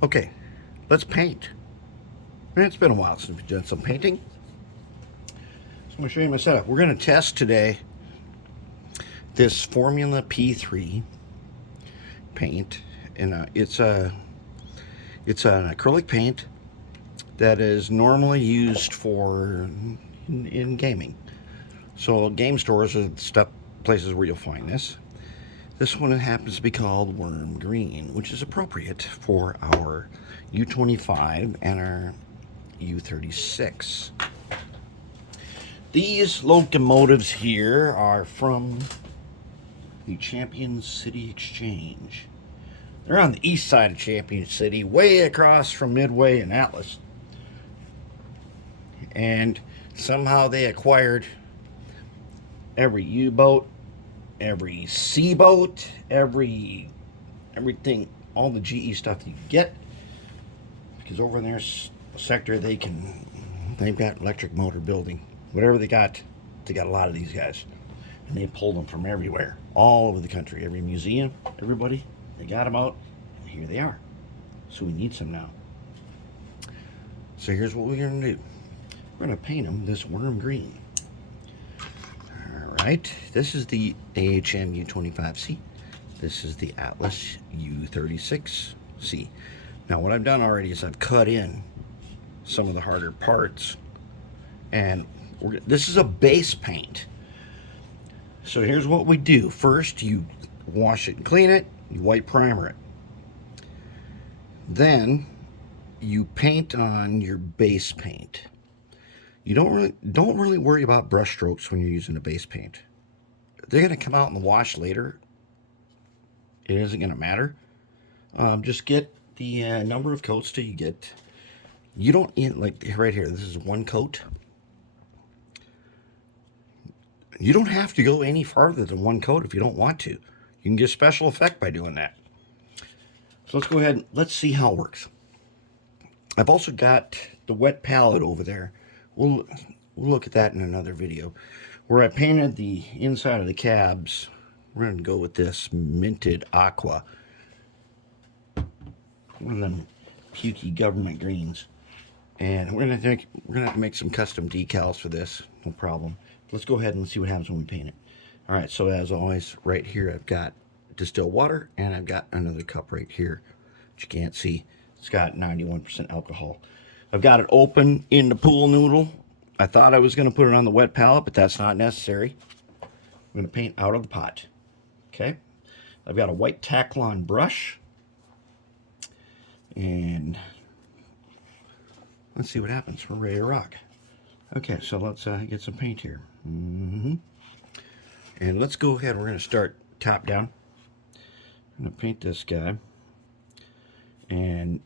Okay, let's paint. It's been a while since we've done some painting. So I'm going to show you my setup. We're going to test today this Formula P3 paint, and it's an acrylic paint that is normally used for in gaming. So game stores are places where you'll find this. This one happens to be called Wurm Green, which is appropriate for our U25 and our U36. These locomotives here are from the Champion City Exchange. They're on the east side of Champion City, way across from Midway and Atlas. And somehow they acquired every U-boat, every C-boat, everything, all the GE stuff that you get, because over in their sector they've got electric motor building, whatever they got a lot of these guys, and they pulled them from everywhere, all over the country, every museum, everybody, they got them out, and here they are. So we need some now. So here's what we're going to do. We're going to paint them this Wurm Green. Alright, this is the AHM U25C. This is the Atlas U36C. Now what I've done already is I've cut in some of the harder parts, and this is a base paint. So here's what we do. First, you wash it and clean it, you white primer it. Then you paint on your base paint. You don't really worry about brush strokes when you're using a base paint. They're going to come out in the wash later. It isn't going to matter. Just get the number of coats till you get. You don't like right here. This is one coat. You don't have to go any farther than one coat if you don't want to. You can get a special effect by doing that. So let's go ahead and let's see how it works. I've also got the wet palette over there. We'll look at that in another video, where I painted the inside of the cabs. We're going to go with this minted aqua, one of them pukey government greens, and we're going to have to make some custom decals for this. No problem. Let's go ahead and see what happens when we paint it. All right. So as always, right here I've got distilled water, and I've got another cup right here, which you can't see. It's got 91% alcohol. I've got it open in the pool noodle. I thought I was going to put it on the wet palette, but that's not necessary. I'm going to paint out of the pot. Okay. I've got a white Taclon brush. And let's see what happens. We're ready to rock. Okay, so let's get some paint here. And let's go ahead. We're going to start top down. I'm going to paint this guy. And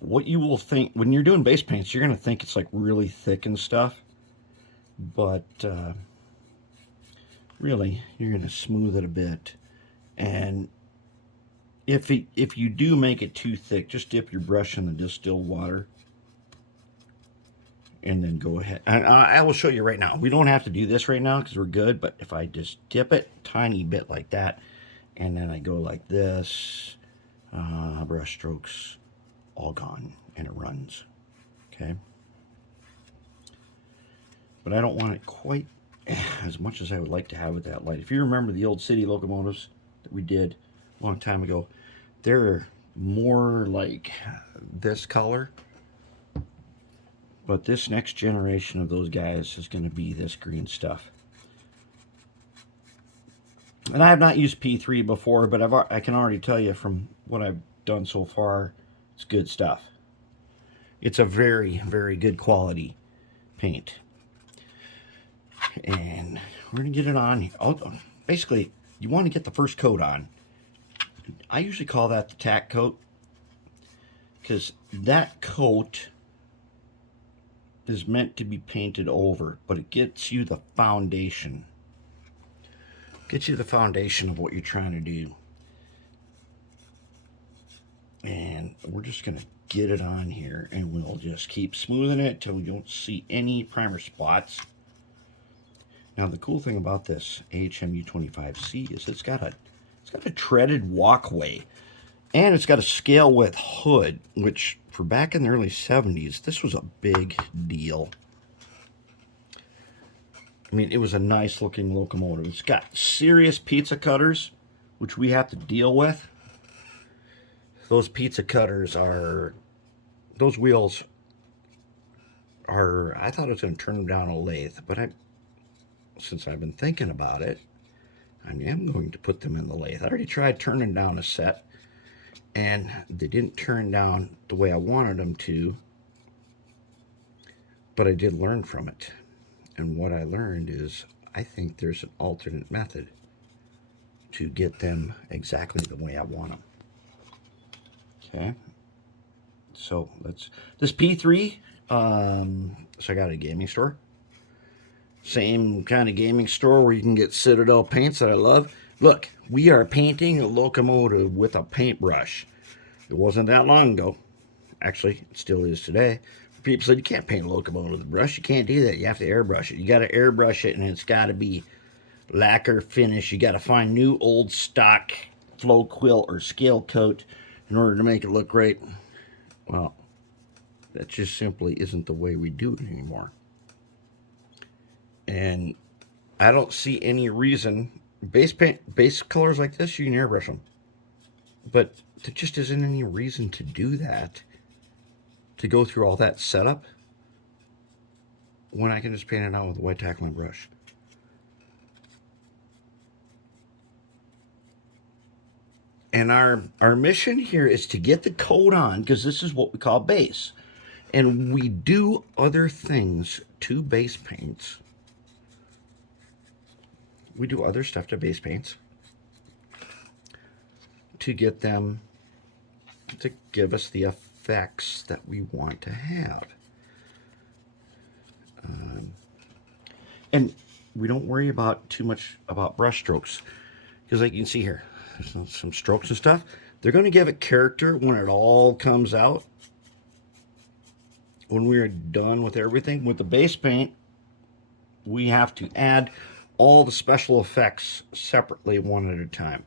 what you will think when you're doing base paints, you're going to think it's like really thick and stuff, but really you're going to smooth it a bit. And if you do make it too thick, just dip your brush in the distilled water and then go ahead. And I will show you right now. We don't have to do this right now because we're good, but if I just dip it tiny bit like that, and then I go like this, brush strokes all gone, and it runs. Okay, but I don't want it quite as much as I would like to have with that light. If you remember the old city locomotives that we did a long time ago, they're more like this color, but this next generation of those guys is going to be this green stuff. And I have not used P3 before, but I can already tell you from what I've done so far, it's good stuff. It's a very, very good quality paint. And we're going to get it on. Basically, you want to get the first coat on. I usually call that the tack coat, because that coat is meant to be painted over, but it gets you the foundation. Gets you the foundation of what you're trying to do. And we're just going to get it on here, and we'll just keep smoothing it till we don't see any primer spots. Now the cool thing about this AHM U25C is it's got a treaded walkway, And it's got a scale width hood, which for back in the early 70s, this was a big deal. I mean, it was a nice looking locomotive. It's got serious pizza cutters, which we have to deal with. Those pizza cutters are, those wheels are, I thought I was going to turn them down a lathe, but since I've been thinking about it, I am going to put them in the lathe. I already tried turning down a set, and they didn't turn down the way I wanted them to, but I did learn from it. And what I learned is I think there's an alternate method to get them exactly the way I want them. Okay, so this P3, so I got a gaming store. Same kind of gaming store where you can get Citadel paints that I love. Look, we are painting a locomotive with a paintbrush. It wasn't that long ago. Actually, it still is today. People said you can't paint a locomotive with a brush. You can't do that. You have to airbrush it. You got to airbrush it, and it's got to be lacquer finish. You got to find new old stock flow quill or scale coat in order to make it look great. Well, that just simply isn't the way we do it anymore. And I don't see any reason, base colors like this, you can airbrush them. But there just isn't any reason to do that, to go through all that setup, when I can just paint it out with a white tackling brush. And our mission here is to get the coat on, because this is what we call base. And we do other things to base paints. We do other stuff to base paints to get them to give us the effects that we want to have. And we don't worry about too much about brush strokes, because like you can see here, there's some strokes and stuff. They're going to give it character when it all comes out. When we are done with everything, with the base paint, we have to add all the special effects separately, one at a time.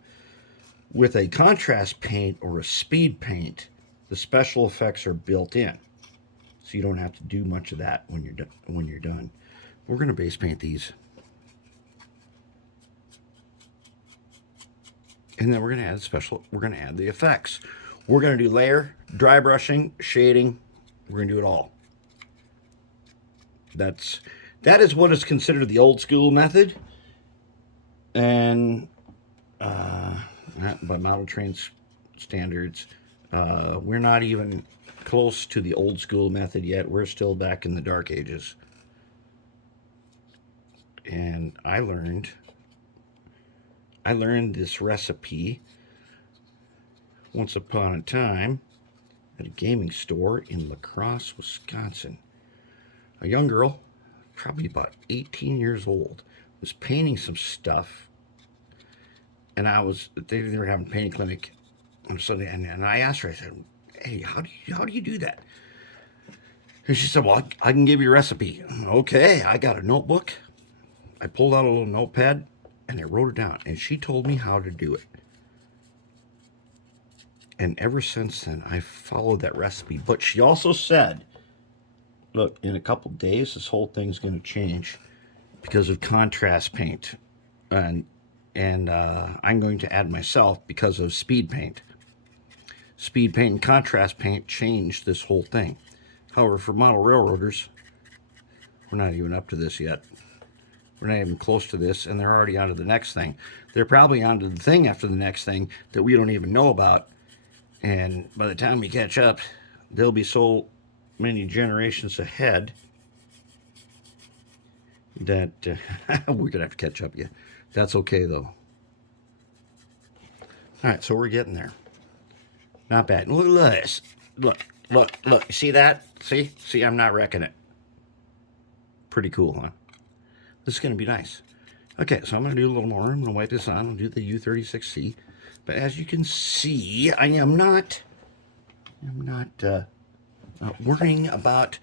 With a contrast paint or a speed paint, the special effects are built in, so you don't have to do much of that when you're done. We're going to base paint these, and then we're going to add we're going to add the effects. We're going to do layer, dry brushing, shading. We're going to do it all. That is what is considered the old school method, and by model train standards, we're not even close to the old school method yet. We're still back in the dark ages. And I learned this recipe once upon a time at a gaming store in La Crosse, Wisconsin. A young girl, probably about 18 years old, was painting some stuff, and they were having a painting clinic on Sunday, and I asked her, I said, hey, how do you do that? And she said, well, I can give you a recipe. Okay, I got a notebook. I pulled out a little notepad, and I wrote it down, and she told me how to do it. And ever since then, I followed that recipe. But she also said, look, in a couple days, this whole thing's going to change because of contrast paint. And I'm going to add myself because of speed paint. Speed paint and contrast paint changed this whole thing. However, for model railroaders, we're not even up to this yet. We're not even close to this, and they're already on to the next thing. They're probably on to the thing after the next thing that we don't even know about. And by the time we catch up, they'll be so many generations ahead that we're gonna have to catch up yet. That's okay though. All right, so we're getting there. Not bad. Look at this. Look. You see that? See, I'm not wrecking it. Pretty cool, huh? This is gonna be nice. Okay, so I'm gonna do a little more. I'm gonna wipe this on. I'll do the U36C. But as you can see, I am not worrying about.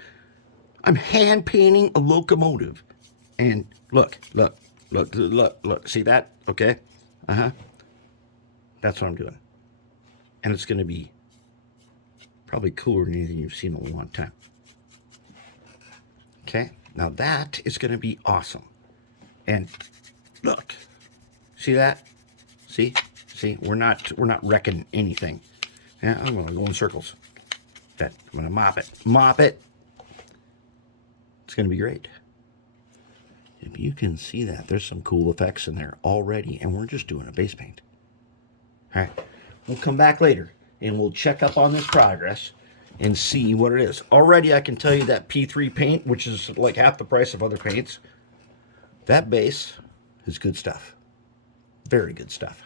I'm hand painting a locomotive, and look. See that? Okay. That's what I'm doing. and it's going to be probably cooler than anything you've seen in a long time. Okay, now that is going to be awesome. And look, see that? See, we're not wrecking anything. Yeah, I'm going to go in circles. I'm going to mop it. It's going to be great. If you can see that, there's some cool effects in there already, and we're just doing a base paint. All right, we'll come back later, and we'll check up on this progress and see what it is. Already, I can tell you that P3 paint, which is like half the price of other paints, that base is good stuff. Very good stuff.